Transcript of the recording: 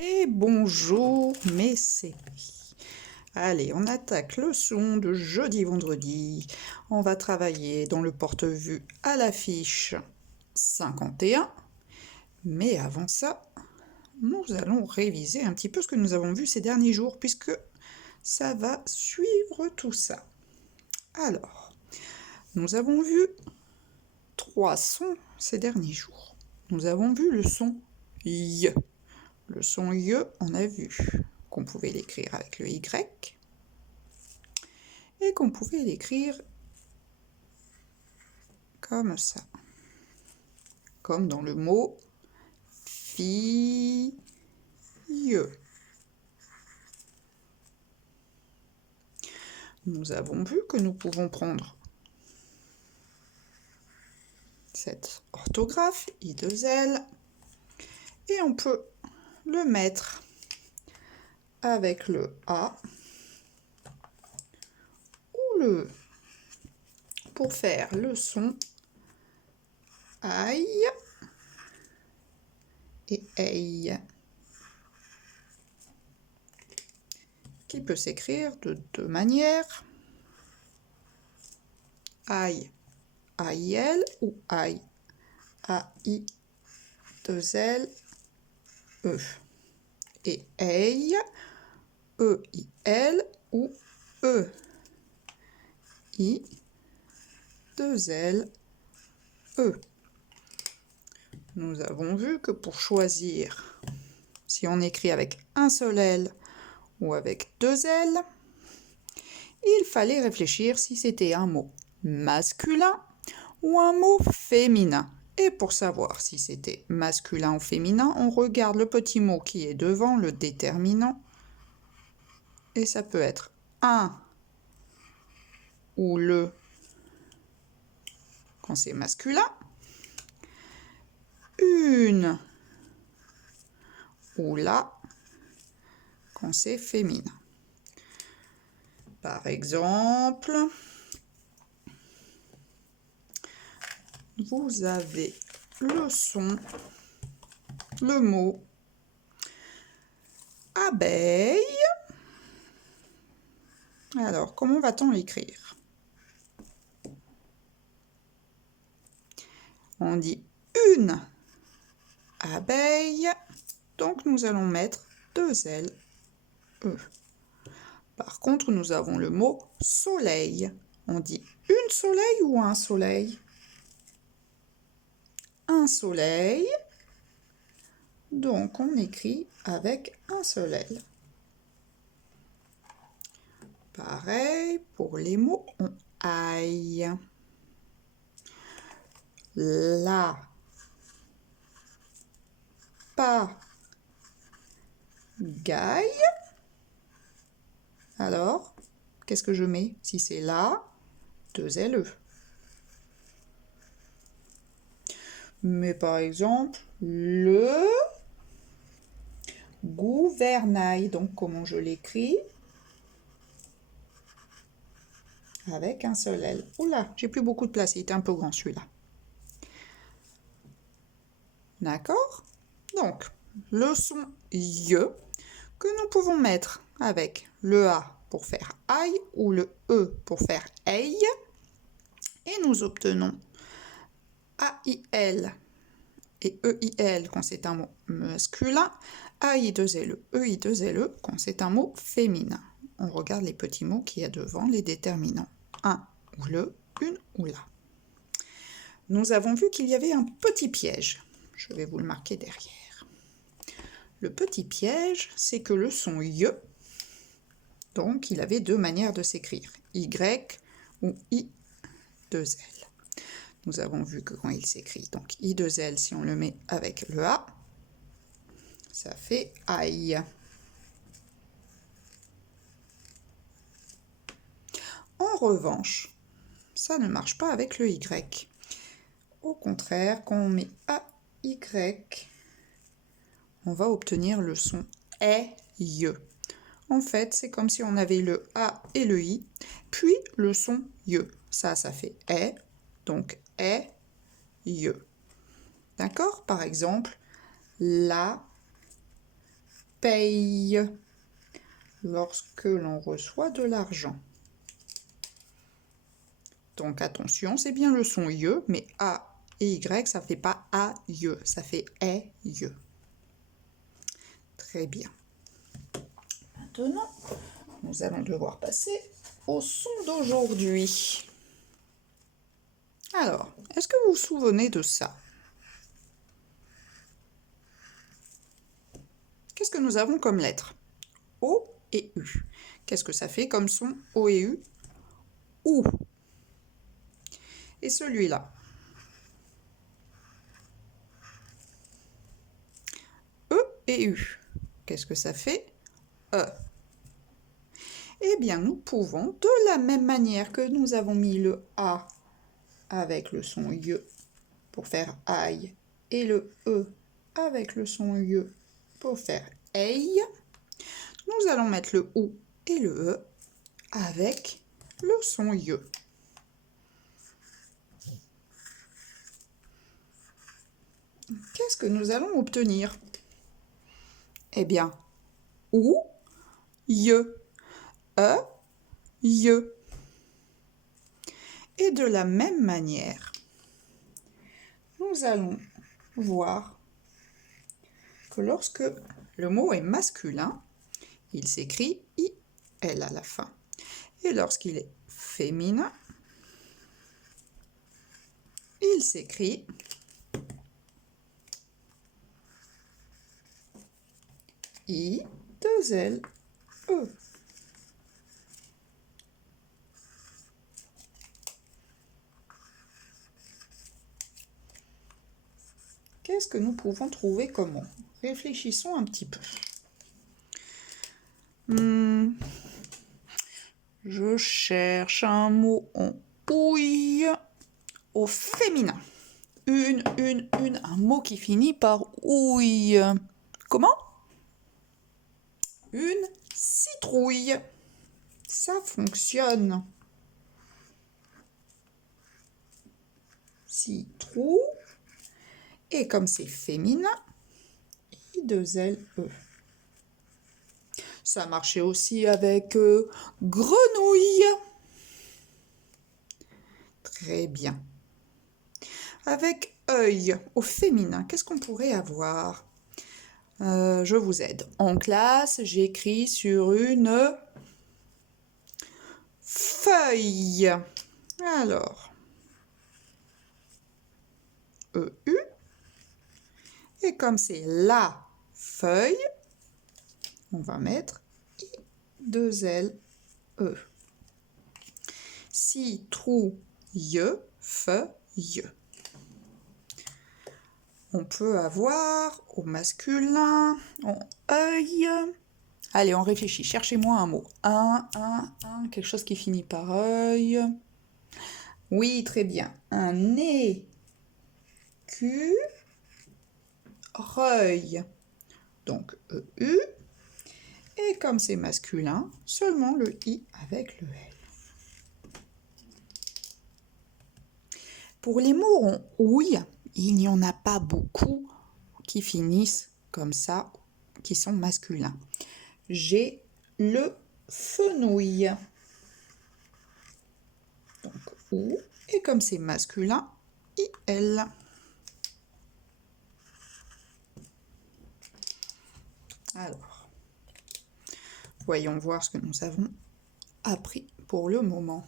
Et bonjour mes séries. Allez, on attaque le son de jeudi-vendredi. On va travailler dans le porte-vue à la fiche 51. Mais avant ça, nous allons réviser un petit peu ce que nous avons vu ces derniers jours, puisque ça va suivre tout ça. Alors, nous avons vu 3 sons ces derniers jours. Nous avons vu le son Y. Le son Y, on a vu qu'on pouvait l'écrire avec le Y et qu'on pouvait l'écrire comme ça, comme dans le mot fille. Nous avons vu que nous pouvons prendre cette orthographe I2L et on peut le mettre avec le A ou le E pour faire le son aïe et aïe, qui peut s'écrire de deux manières, aïe, A-I-L ou aïe, A-I-2-L, E, et aïe, E-I-L ou E, I-2-L, E. Nous avons vu que pour choisir si on écrit avec un seul L ou avec deux L, il fallait réfléchir si c'était un mot masculin ou un mot féminin. Et pour savoir si c'était masculin ou féminin, on regarde le petit mot qui est devant le déterminant. Et ça peut être un ou le quand c'est masculin, une ou la quand c'est féminin. Par exemple, vous avez le son, le mot abeille. Alors, comment va-t-on l'écrire? On dit une abeille, donc nous allons mettre deux L, E. Par contre, nous avons le mot soleil. On dit une soleil ou un soleil? Un soleil, donc on écrit avec un seul L. Pareil pour les mots en aille. La pagaille. Alors, qu'est-ce que je mets? Si c'est la, deux LE. Mais par exemple, le gouvernail. Donc, comment je l'écris? Avec un seul L. Oula, j'ai plus beaucoup de place, il était un peu grand celui-là. D'accord? Donc, le son Y que nous pouvons mettre avec le A pour faire aïe ou le E pour faire aïe. Et nous obtenons A-I-L et E-I-L quand c'est un mot masculin, A-I-2-L-E, E-I-2-L-E quand c'est un mot féminin. On regarde les petits mots qu'il y a devant, les déterminants. Un ou le, une ou la. Nous avons vu qu'il y avait un petit piège. Je vais vous le marquer derrière. Le petit piège, c'est que le son Y, donc il avait deux manières de s'écrire, Y ou I-2-L. Nous avons vu que quand il s'écrit, donc I2L, si on le met avec le A, ça fait aïe. En revanche, ça ne marche pas avec le Y. Au contraire, quand on met AY, on va obtenir le son aïe. En fait, c'est comme si on avait le A et le I, puis le son Y. Ça fait aïe, donc aïe. D'accord? Par exemple, la paye lorsque l'on reçoit de l'argent. Donc attention, c'est bien le son ye, mais A et Y, ça ne fait pas A-ye, ça fait E-ye. Très bien. Maintenant, nous allons devoir passer au son d'aujourd'hui. Alors, est-ce que vous vous souvenez de ça? Qu'est-ce que nous avons comme lettres? O et U. Qu'est-ce que ça fait comme son O et U? Ou. Et celui-là? E et U. Qu'est-ce que ça fait? E. Eh bien, nous pouvons, de la même manière que nous avons mis le A avec le son ye pour faire aïe et le E avec le son ye pour faire aïe, nous allons mettre le OU et le E avec le son ye. Qu'est-ce que nous allons obtenir? Eh bien, OU, ye, E, ye. Et de la même manière, nous allons voir que lorsque le mot est masculin, il s'écrit IL à la fin. Et lorsqu'il est féminin, il s'écrit I2LE. Qu'est-ce que nous pouvons trouver comme mot? Réfléchissons un petit peu. Je cherche un mot en ouille au féminin. Un mot qui finit par ouille. Comment? Une citrouille. Ça fonctionne. Citrou. Et comme c'est féminin, I2LE. Ça marchait aussi avec grenouille. Très bien. Avec œil au féminin, qu'est-ce qu'on pourrait avoir? Je vous aide. En classe, j'écris sur une feuille. Alors, EU. Et comme c'est la feuille, on va mettre I2LE. Citrouille, feuille. On peut avoir au masculin, en œil. Allez, on réfléchit. Cherchez-moi un mot. Quelque chose qui finit par œil. Oui, très bien. Un écureuil. Donc, EU. Et comme c'est masculin, seulement le I avec le L. Pour les mots en ouille, il n'y en a pas beaucoup qui finissent comme ça, qui sont masculins. J'ai le fenouil. Donc, OU. Et comme c'est masculin, IL. Alors, voyons voir ce que nous avons appris pour le moment.